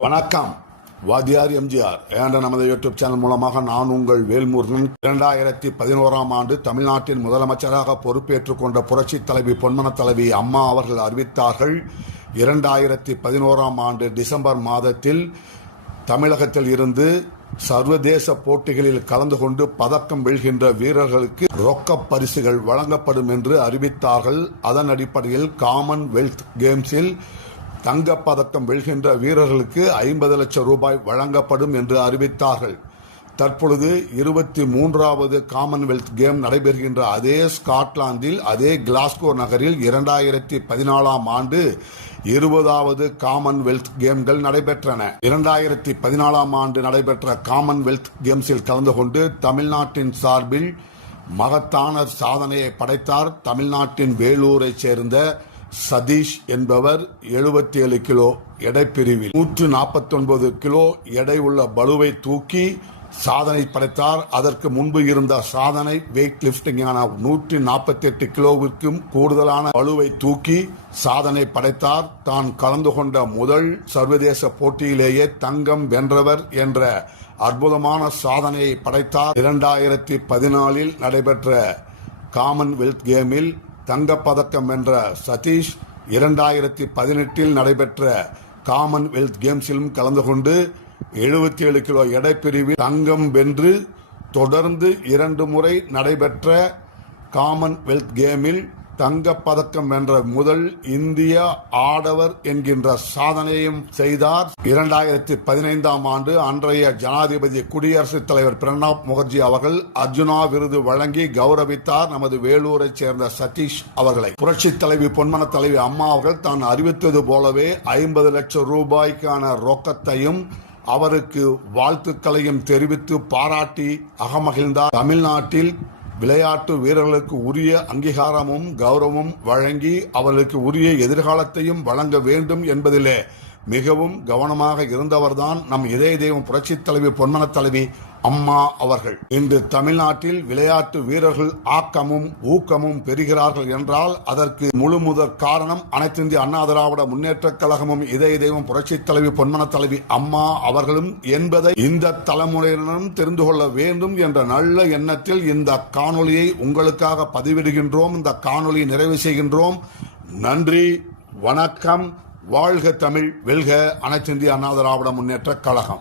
வணக்கம். வாத்தியார் எம்ஜிஆர் என்ற நமது யூடியூப் சேனல் மூலமாக நான் உங்கள் வேல்முருகன். 2011ஆம் ஆண்டு தமிழ்நாட்டின் முதலமைச்சராக பொறுப்பேற்றுக் கொண்ட புரட்சி தலைவி பொன்மன தலைவி அம்மா அவர்கள் அறிவித்தார்கள். 2011ஆம் ஆண்டு டிசம்பர் மாதத்தில் தமிழகத்தில் இருந்து சர்வதேச போட்டிகளில் கலந்து கொண்டு பதக்கம் வெல்கின்ற வீரர்களுக்கு ரொக்க பரிசுகள் வழங்கப்படும் என்று அறிவித்தார்கள். அதன் அடிப்படையில் காமன்வெல்த் கேம்ஸில் தங்கப்பதக்கம் வெல்கின்ற வீரர்களுக்கு 50 லட்சம் ரூபாய் வழங்கப்படும் என்று அறிவித்தார்கள். தற்பொழுது 23வது காமன்வெல்த் கேம் நடைபெறுகின்ற அதே ஸ்காட்லாந்தில் அதே கிளாஸ்கோ நகரில் 2014ஆம் ஆண்டு 20வது காமன்வெல்த் கேம்கள் நடைபெற்றன. 2014ஆம் ஆண்டு நடைபெற்ற காமன்வெல்த் கேம்ஸில் கலந்து கொண்டு தமிழ்நாட்டின் சார்பில் மகத்தான சாதனையை படைத்தார். தமிழ்நாட்டின் வேலூரை சேர்ந்த சதீஷ் என்பவர் 77 கிலோ எடைப்பிரிவில் 149 கிலோ எடை உள்ள பளுவை தூக்கி சாதனை படைத்தார். அதற்கு முன்பு இருந்த சாதனை வெயிட் லிப்டிங்கான 148 கிலோவிற்கும் கூடுதலான பளுவை தூக்கி சாதனை படைத்தார். தான் கலந்து கொண்ட முதல் சர்வதேச போட்டியிலேயே தங்கம் வென்றவர் என்ற அற்புதமான சாதனையை படைத்தார். 2014இல் நடைபெற்ற காமன்வெல்த் கேமில் தங்கப்பதக்கம் வென்ற சதீஷ் 2018இல் நடைபெற்ற காமன்வெல்த் கேம்ஸிலும் கலந்து கொண்டு 77 கிலோ எடைப்பிரிவில் தங்கம் வென்று தொடர்ந்து 2 முறை நடைபெற்ற காமன்வெல்த் கேமில் தங்கப்பதக்கம் வென்ற முதல் இந்திய ஆடவர் என்கின்ற சாதனையும் செய்தார். 2015ஆம் ஆண்டு அன்றைய ஜனாதிபதி குடியரசுத் தலைவர் பிரணாப் முகர்ஜி அவர்கள் அர்ஜுனா விருது வழங்கி கௌரவித்தார் நமது வேலூரை சேர்ந்த சதீஷ் அவர்களை. புரட்சி தலைவி பொன்மன தலைவி அம்மா அவர்கள் தான் அறிவித்தது போலவே 50 லட்சம் ரூபாய்க்கான ரொக்கத்தையும் அவருக்கு வாழ்த்துக்களையும் தெரிவித்து பாராட்டி அகமகிழ்ந்தார். தமிழ்நாட்டில் விளையாட்டு வீரர்களுக்கு உரிய அங்கீகாரமும் கௌரவமும் வழங்கி அவர்களுக்கு உரிய எதிர்காலத்தையும் வழங்க வேண்டும் என்பதிலே மிகவும் கவனமாக இருந்தவர்தான் நம் இதய தெய்வம் புரட்சி தலைவி பொன்மன தலைவி அம்மா அவர்கள். இன்று தமிழ்நாட்டில் விளையாட்டு வீரர்கள் ஆக்கமும் ஊக்கமும் பெறுகிறார்கள் என்றால் அதற்கு முழு முதற் காரணம் அனைத்து இந்திய அண்ணா திராவிட முன்னேற்ற கழகமும் இதய தெய்வம் புரட்சி தலைவி பொன்மன தலைவி அம்மா அவர்களும் என்பதை இந்த தலைமுறையினரும் தெரிந்து கொள்ள வேண்டும் என்ற நல்ல எண்ணத்தில் இந்த காணொலியை உங்களுக்காக பதிவிடுகின்றோம். இந்த காணொலியை நிறைவு செய்கின்றோம். நன்றி, வணக்கம். வாழ்க தமிழ், வெல்க அனைத்து இந்திய அண்ணா திராவிட முன்னேற்ற கழகம்.